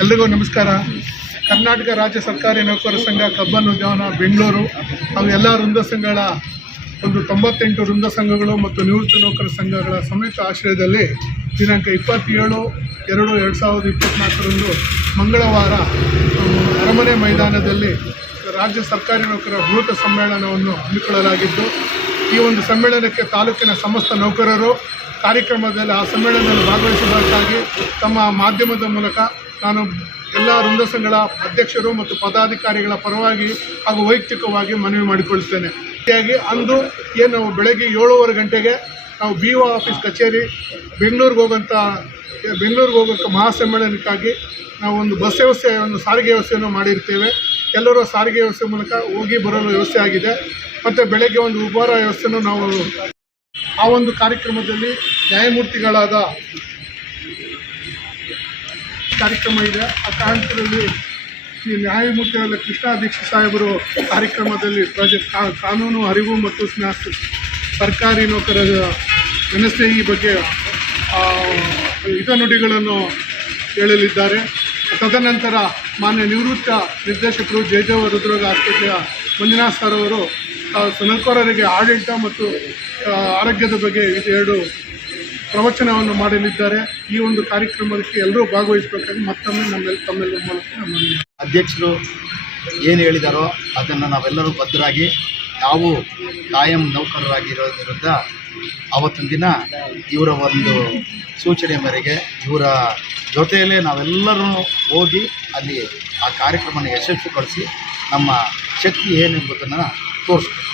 ಎಲ್ರಿಗೂ ನಮಸ್ಕಾರ. ಕರ್ನಾಟಕ ರಾಜ್ಯ ಸರ್ಕಾರಿ ನೌಕರರ ಸಂಘ ಕಬ್ಬನ್ ಉದ್ಯಾನ ಬೆಂಗಳೂರು ಹಾಗೂ ಎಲ್ಲ ವೃಂದ ಸಂಘಗಳ ಒಂದು ತೊಂಬತ್ತೆಂಟು ವೃಂದ ಸಂಘಗಳು ಮತ್ತು ನಿವೃತ್ತ ನೌಕರ ಸಂಘಗಳ ಸಂಯುಕ್ತ ಆಶ್ರಯದಲ್ಲಿ ದಿನಾಂಕ ಇಪ್ಪತ್ತೇಳು ಎರಡು ಎರಡು ಸಾವಿರದ ಇಪ್ಪತ್ತ್ನಾಲ್ಕರಂದು ಮಂಗಳವಾರ ಅರಮನೆ ಮೈದಾನದಲ್ಲಿ ರಾಜ್ಯ ಸರ್ಕಾರಿ ನೌಕರರ ಬೃಹತ್ ಸಮ್ಮೇಳನವನ್ನು ಹಮ್ಮಿಕೊಳ್ಳಲಾಗಿದ್ದು ಈ ಒಂದು ಸಮ್ಮೇಳನಕ್ಕೆ ತಾಲೂಕಿನ ಸಮಸ್ತ ನೌಕರರು ಕಾರ್ಯಕ್ರಮದಲ್ಲಿ ಆ ಸಮ್ಮೇಳನದಲ್ಲಿ ಭಾಗವಹಿಸುವುದಕ್ಕಾಗಿ ತಮ್ಮ ಮಾಧ್ಯಮದ ಮೂಲಕ ನಾನು ಎಲ್ಲ ವೃಂದ ಅಧ್ಯಕ್ಷರು ಮತ್ತು ಪದಾಧಿಕಾರಿಗಳ ಪರವಾಗಿ ಹಾಗೂ ವೈಯಕ್ತಿಕವಾಗಿ ಮನವಿ ಮಾಡಿಕೊಳ್ಳುತ್ತೇನೆ ಹೀಗಾಗಿ ಅಂದು ಏನು ಬೆಳಗ್ಗೆ ಏಳುವರೆ ಗಂಟೆಗೆ ನಾವು ಬಿ ಒ ಆಫೀಸ್ ಕಚೇರಿ ಬೆಂಗಳೂರಿಗೆ ಹೋಗೋಂಥ ಬೆಂಗಳೂರಿಗೆ ಹೋಗೋಕ್ಕೆ ಮಹಾಸಮ್ಮೇಳನಕ್ಕಾಗಿ ನಾವು ಒಂದು ಬಸ್ ವ್ಯವಸ್ಥೆ, ಒಂದು ಸಾರಿಗೆ ವ್ಯವಸ್ಥೆಯನ್ನು ಮಾಡಿರ್ತೇವೆ. ಎಲ್ಲರೂ ಸಾರಿಗೆ ವ್ಯವಸ್ಥೆ ಮೂಲಕ ಹೋಗಿ ಬರಲು ವ್ಯವಸ್ಥೆ ಆಗಿದೆ. ಮತ್ತು ಬೆಳಗ್ಗೆ ಒಂದು ಉಪಹಾರ ವ್ಯವಸ್ಥೆಯನ್ನು ನಾವು ಆ ಒಂದು ಕಾರ್ಯಕ್ರಮದಲ್ಲಿ ನ್ಯಾಯಮೂರ್ತಿಗಳಾದ ಕಾರ್ಯಕ್ರಮ ಇದೆ. ಆ ಕಾರ್ಯಕ್ರಮದಲ್ಲಿ ಈ ನ್ಯಾಯಮೂರ್ತಿಯಾದ ಕೃಷ್ಣ ದೀಕ್ಷಿತ್ ಸಾಹೇಬರು ಕಾರ್ಯಕ್ರಮದಲ್ಲಿ ಪ್ರಾಜೆಕ್ಟ್ ಕಾನೂನು, ಅರಿವು ಮತ್ತು ಸರ್ಕಾರಿ ನೌಕರರ ವ್ಯವಸ್ಥೆ ಈ ಬಗ್ಗೆ ಹಿತನುಡಿಗಳನ್ನು ಹೇಳಲಿದ್ದಾರೆ. ತದನಂತರ ಮಾನ್ಯ ನಿವೃತ್ತ ನಿರ್ದೇಶಕರು ಜಯದೇವ ಹೃದ್ರೋಗ ಆಸ್ಪತ್ರೆಯ ಮಂಜುನಾಥ್ ಸರ್ ಅವರು ನೌಕರರಿಗೆ ಆಡಳಿತ ಮತ್ತು ಆರೋಗ್ಯದ ಬಗ್ಗೆ ಎರಡು ಪ್ರವಚನವನ್ನು ಮಾಡಲಿದ್ದಾರೆ. ಈ ಒಂದು ಕಾರ್ಯಕ್ರಮಕ್ಕೆ ಎಲ್ಲರೂ ಭಾಗವಹಿಸಬೇಕಾಗಿ ಮತ್ತೊಮ್ಮೆ ನಮ್ಮೆಲ್ಲ ತಮ್ಮೆಲ್ಲರ ಮೂಲಕ ನಾನು ಅಧ್ಯಕ್ಷರು ಏನು ಹೇಳಿದಾರೋ ಅದನ್ನು ನಾವೆಲ್ಲರೂ ಭದ್ರಾಗಿ ನಾವು ಕಾಯಂ ನೌಕರರಾಗಿರೋದ್ರಿಂದ ಆವತ್ತಿನ ದಿನ ಇವರ ಒಂದು ಸೂಚನೆ ಮೇರೆಗೆ ಇವರ ಜೊತೆಯಲ್ಲೇ ನಾವೆಲ್ಲರೂ ಹೋಗಿ ಅಲ್ಲಿ ಆ ಕಾರ್ಯಕ್ರಮನ ಯಶಸ್ವಿಗೊಳಿಸಿ ನಮ್ಮ ಶಕ್ತಿ ಏನೆಂಬುದನ್ನು ತೋರಿಸ್ತೀವಿ